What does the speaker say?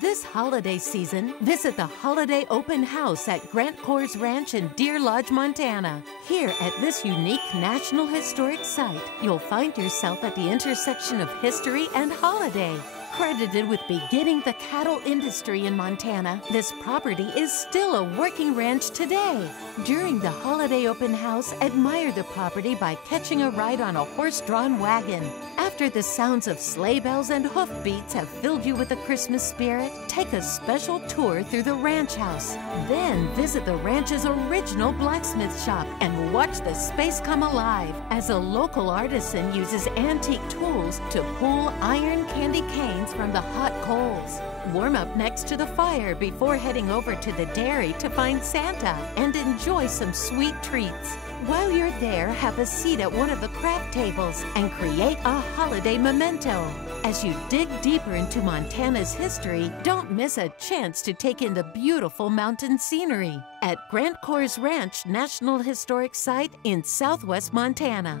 This holiday season, visit the Holiday Open House at Grant Coors Ranch in Deer Lodge, Montana. Here at this unique National Historic Site, you'll find yourself at the intersection of history and holiday. Credited with beginning the cattle industry in Montana, this property is still a working ranch today. During the Holiday Open House, admire the property by catching a ride on a horse-drawn wagon. After the sounds of sleigh bells and hoofbeats have filled you with the Christmas spirit, take a special tour through the ranch house. Then visit the ranch's original blacksmith shop and watch the space come alive as a local artisan uses antique tools to pull iron candy canes from the hot coals. Warm up next to the fire before heading over to the dairy to find Santa and enjoy some sweet treats. While you're there, have a seat at one of the craft tables and create a holiday memento. As you dig deeper into Montana's history, don't miss a chance to take in the beautiful mountain scenery at Grant Coors Ranch National Historic Site in Southwest Montana.